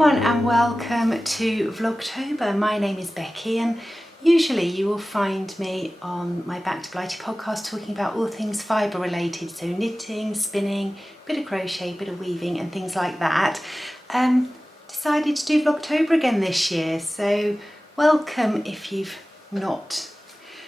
everyone and welcome to Vlogtober. My name is Becky and usually you will find me on my Back to Blighty podcast talking about all things fibre related, so knitting, spinning, bit of crochet, bit of weaving and things like that. Decided to do Vlogtober again this year, so welcome if you've not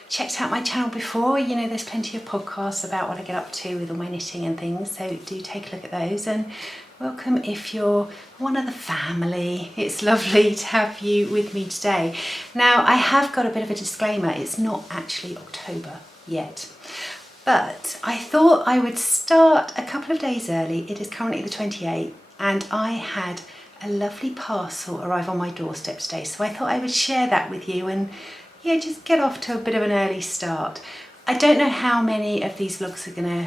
checked out my channel before. You know, there's plenty of podcasts about what I get up to with all my knitting and things, so do take a look at those. And welcome if you're one of the family. It's lovely to have you with me today. Now, I have got a bit of a disclaimer. It's not actually October yet, but I thought I would start a couple of days early. It is currently the 28th and I had a lovely parcel arrive on my doorstep today. So I thought I would share that with you and yeah, just get off to a bit of an early start. I don't know how many of these vlogs are gonna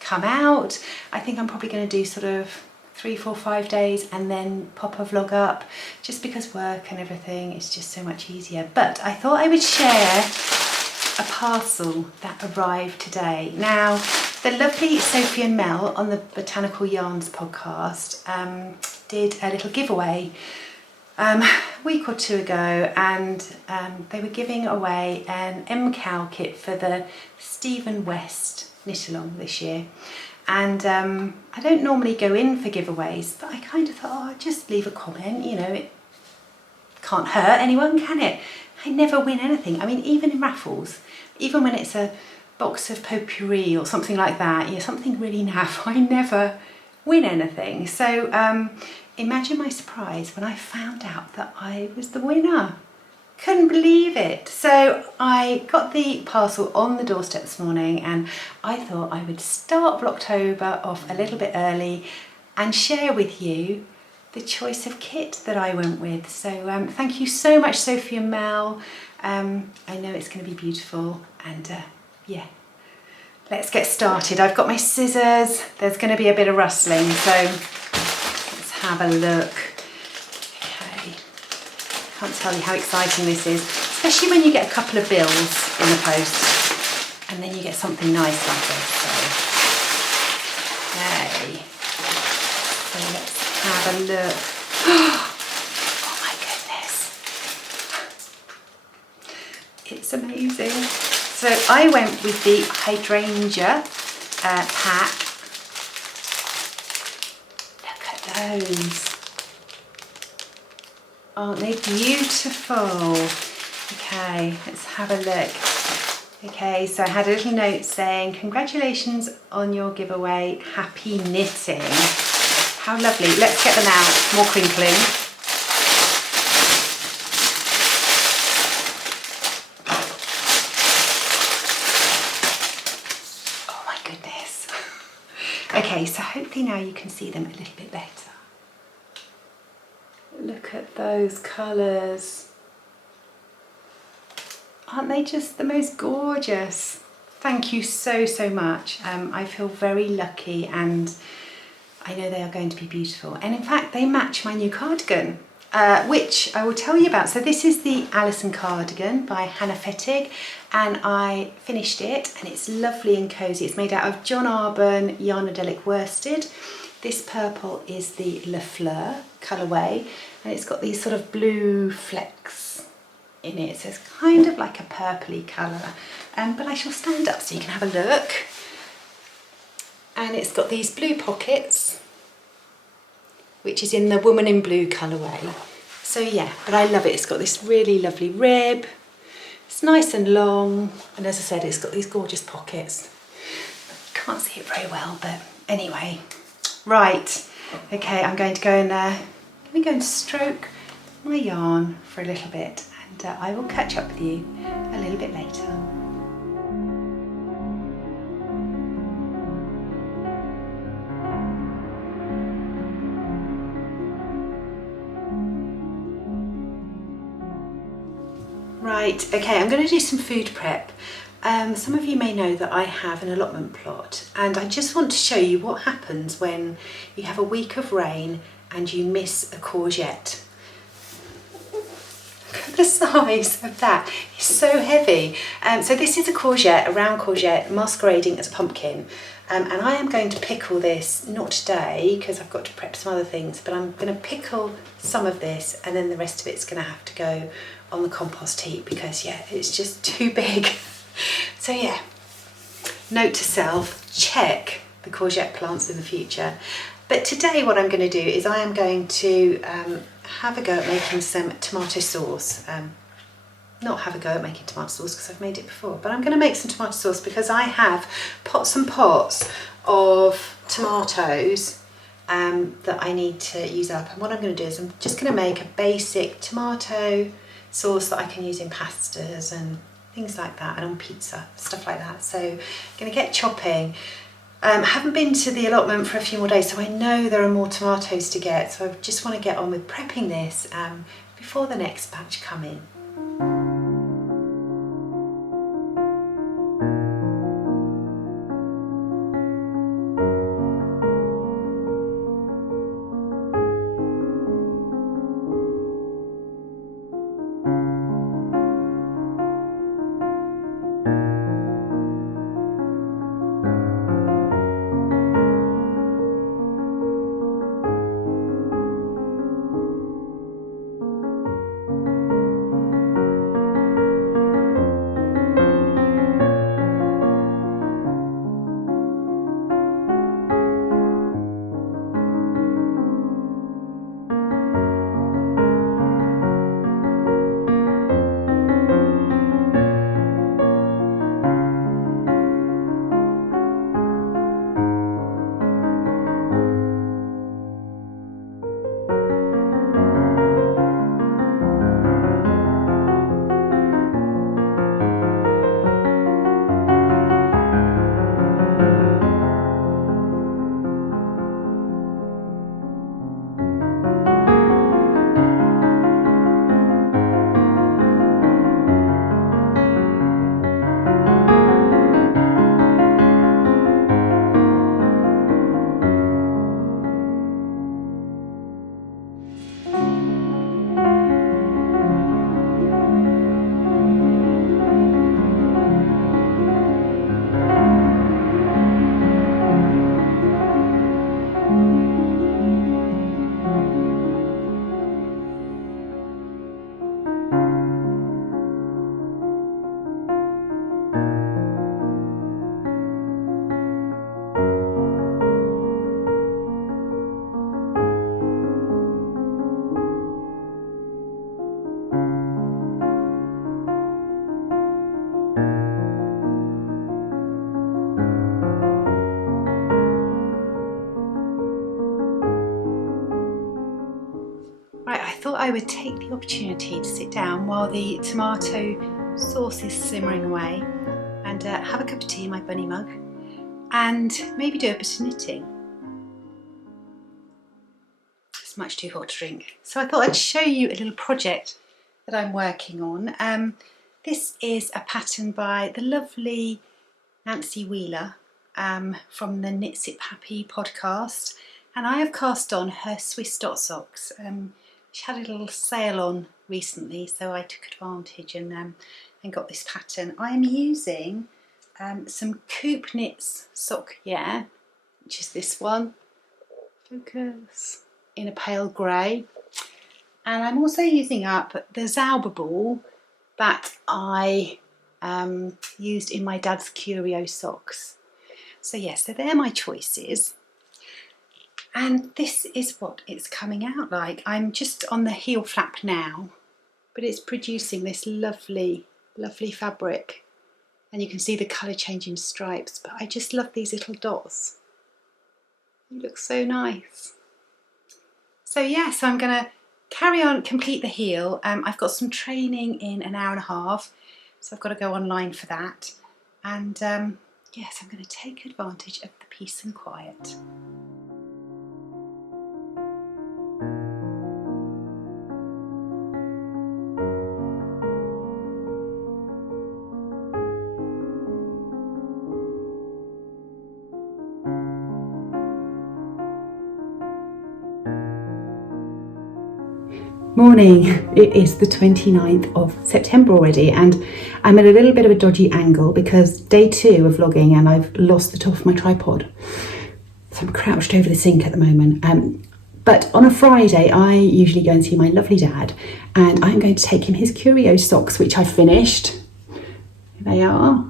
come out. I think I'm probably going to do sort of 3, 4, 5 days and then pop a vlog up, just because work and everything is just so much easier. But I thought I would share a parcel that arrived today. Now, the lovely Sophie and Mel on the Botanical Yarns podcast did a little giveaway a week or two ago, and they were giving away an MCAL kit for the Stephen West knit-along this year. And I don't normally go in for giveaways, but I kind of thought, oh, I'll just leave a comment, you know, it can't hurt anyone, can it? I never win anything. I mean, even in raffles, even when it's a box of potpourri or something like that, you know, something really naff, I never win anything. So imagine my surprise when I found out that I was the winner. Couldn't believe it. So I got the parcel on the doorstep this morning and I thought I would start Vlogtober off a little bit early and share with you the choice of kit that I went with. So thank you so much, Sophie and Mel. I know it's going to be beautiful, and yeah, let's get started. I've got my scissors. There's going to be a bit of rustling, so let's have a look. Can't tell you how exciting this is, especially when you get a couple of bills in the post and then you get something nice like this. So, okay. So let's have a look. Oh my goodness. It's amazing. So I went with the hydrangea pack. Look at those. Aren't they beautiful? Okay, let's have a look. Okay, so I had a little note saying, congratulations on your giveaway, happy knitting. How lovely. Let's get them out. More crinkling. Oh my goodness. Okay, so hopefully now you can see them a little bit better. Look at those colours. Aren't they just the most gorgeous? Thank you so, so much. I feel very lucky and I know they are going to be beautiful. And in fact, they match my new cardigan, which I will tell you about. So this is the Alison cardigan by Hannah Fettig, and I finished it and it's lovely and cosy. It's made out of John Arbon Yarnadelic worsted. This purple is the Le Fleur colourway, and it's got these sort of blue flecks in it, so it's kind of like a purpley colour. But I shall stand up so you can have a look. And it's got these blue pockets, which is in the Woman in Blue colourway. So yeah, but I love it. It's got this really lovely rib. It's nice and long, and as I said, it's got these gorgeous pockets. Can't see it very well, but anyway. Right, okay, I'm going to go and stroke my yarn for a little bit, and I will catch up with you a little bit later. Right, okay, I'm going to do some food prep. Some of you may know that I have an allotment plot, and I just want to show you what happens when you have a week of rain and you miss a courgette. Look at of the size of that. It's so heavy. So this is a courgette, a round courgette masquerading as a pumpkin. And I am going to pickle this, not today because I've got to prep some other things, but I'm going to pickle some of this and then the rest of it's going to have to go on the compost heap because yeah, it's just too big. So yeah, note to self, check the courgette plants in the future. But today what I'm going to do is I am going to have a go at making some tomato sauce. Not have a go at making tomato sauce because I've made it before, but I'm going to make some tomato sauce because I have pots and pots of tomatoes that I need to use up. And what I'm going to do is I'm just going to make a basic tomato sauce that I can use in pastas and things like that, and on pizza, stuff like that. So I'm going to get chopping. I haven't been to the allotment for a few more days, so I know there are more tomatoes to get. So I just want to get on with prepping this before the next batch come in. Right, I thought I would take the opportunity to sit down while the tomato sauce is simmering away and have a cup of tea in my bunny mug and maybe do a bit of knitting. It's much too hot to drink. So I thought I'd show you a little project that I'm working on. This is a pattern by the lovely Nancy Wheeler from the Knit Sip Happy podcast, and I have cast on her Swiss dot socks. She had a little sale on recently, so I took advantage and got this pattern. I'm using some Coop Knits sock yarn, which is this one, focus, in a pale grey, and I'm also using up the Zauber ball that I used in my dad's curio socks. So yeah, so they're my choices. And this is what it's coming out like. I'm just on the heel flap now, but it's producing this lovely, lovely fabric. And you can see the colour changing stripes, but I just love these little dots. They look so nice. So yeah, so I'm gonna carry on, complete the heel. I've got some training in an hour and a half, so I've got to go online for that. And yes, I'm gonna take advantage of the peace and quiet. Morning. It is the 29th of September already, and I'm at a little bit of a dodgy angle because day 2 of vlogging and I've lost the top of my tripod. So I'm crouched over the sink at the moment. But on a Friday, I usually go and see my lovely dad, and I'm going to take him his curio socks, which I finished. Here they are.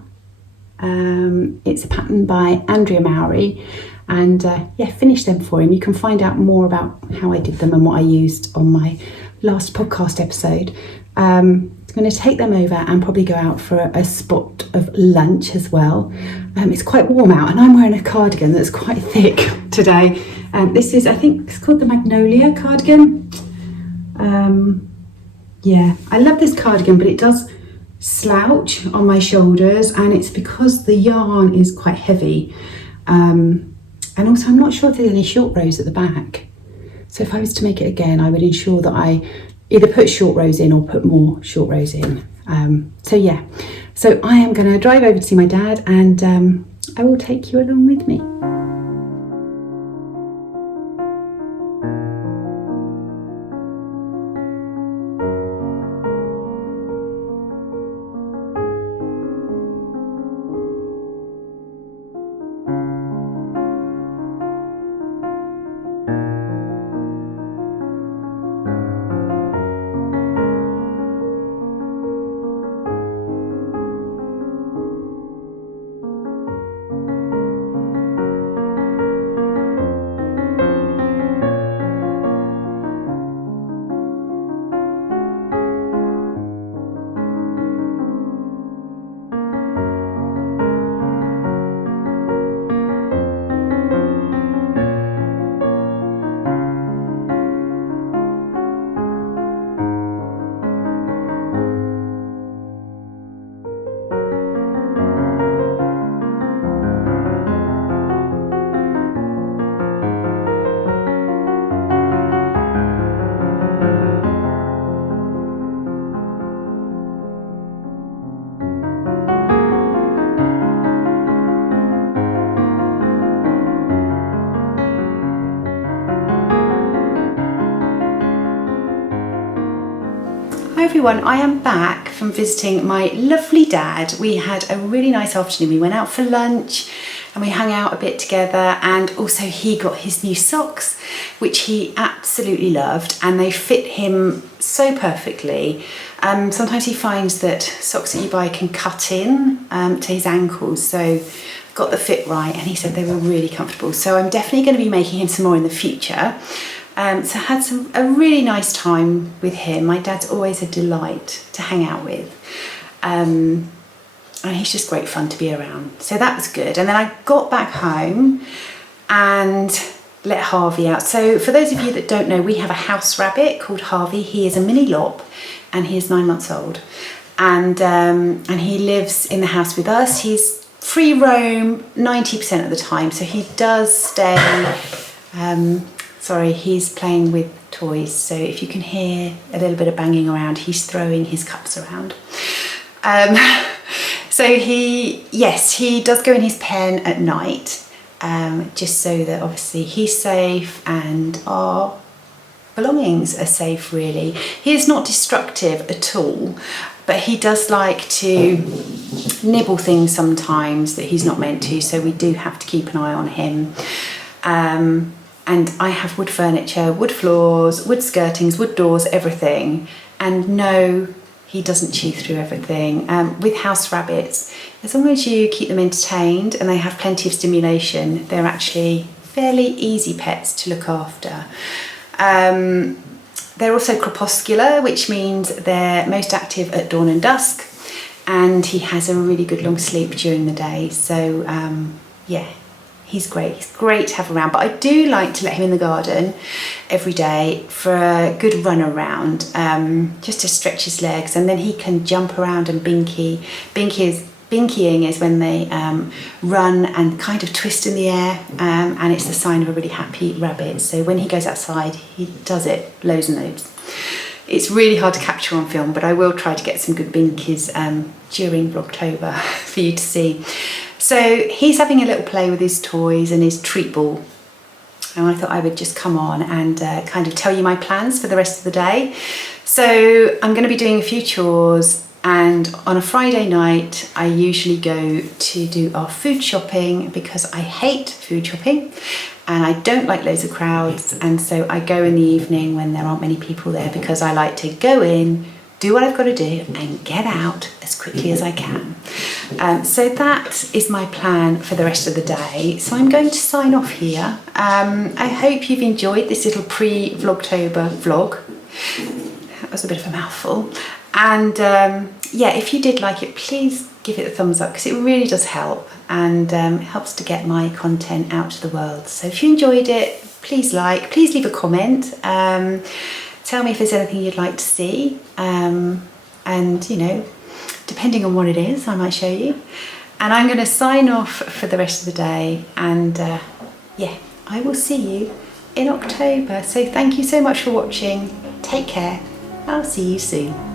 It's a pattern by Andrea Mowry, and yeah, finished them for him. You can find out more about how I did them and what I used on my last podcast episode. I'm going to take them over and probably go out for a spot of lunch as well. It's quite warm out and I'm wearing a cardigan that's quite thick today. This is, I think it's called the Magnolia cardigan. Yeah, I love this cardigan, but it does slouch on my shoulders, and it's because the yarn is quite heavy. And also I'm not sure if there's any short rows at the back. So if I was to make it again, I would ensure that I either put short rows in or put more short rows in. So yeah, so I am going to drive over to see my dad, and I will take you along with me. Hi everyone, I am back from visiting my lovely dad. We had a really nice afternoon. We went out for lunch and we hung out a bit together, and also he got his new socks, which he absolutely loved, and they fit him so perfectly. Sometimes he finds that socks that you buy can cut in to his ankles, so got the fit right, and he said they were really comfortable. So I'm definitely going to be making him some more in the future. So I had a really nice time with him. My dad's always a delight to hang out with. And he's just great fun to be around. So that was good. And then I got back home and let Harvey out. So for those of you that don't know, we have a house rabbit called Harvey. He is a mini lop and he is 9 months old. And he lives in the house with us. He's free roam 90% of the time. So he does stay... Sorry, he's playing with toys, so if you can hear a little bit of banging around, he's throwing his cups around. So he does go in his pen at night, just so that obviously he's safe and our belongings are safe, really. He is not destructive at all, but he does like to nibble things sometimes that he's not meant to, so we do have to keep an eye on him. And I have wood furniture, wood floors, wood skirtings, wood doors, everything. And no, he doesn't chew through everything. With house rabbits, as long as you keep them entertained and they have plenty of stimulation, they're actually fairly easy pets to look after. They're also crepuscular, which means they're most active at dawn and dusk. And he has a really good long sleep during the day. So yeah. He's great. He's great to have around, but I do like to let him in the garden every day for a good run around, just to stretch his legs, and then he can jump around and binky. Binkying is when they run and kind of twist in the air, and it's the sign of a really happy rabbit. So when he goes outside, he does it loads and loads. It's really hard to capture on film, but I will try to get some good binkies during Vlogtober for you to see. So he's having a little play with his toys and his treat ball. and I thought I would just come on and kind of tell you my plans for the rest of the day. So I'm going to be doing a few chores, and on a Friday night I usually go to do our food shopping because I hate food shopping and I don't like loads of crowds, and so I go in the evening when there aren't many people there because I like to go in, do what I've got to do and get out as quickly as I can. So that is my plan for the rest of the day. So I'm going to sign off here. I hope you've enjoyed this little pre-Vlogtober vlog. That was a bit of a mouthful. And yeah, if you did like it, please give it a thumbs up because it really does help, and it helps to get my content out to the world. So if you enjoyed it, please leave a comment. Tell me if there's anything you'd like to see, and you know, depending on what it is, I might show you. And I'm going to sign off for the rest of the day, and yeah, I will see you in October. So thank you so much for watching. Take care. I'll see you soon.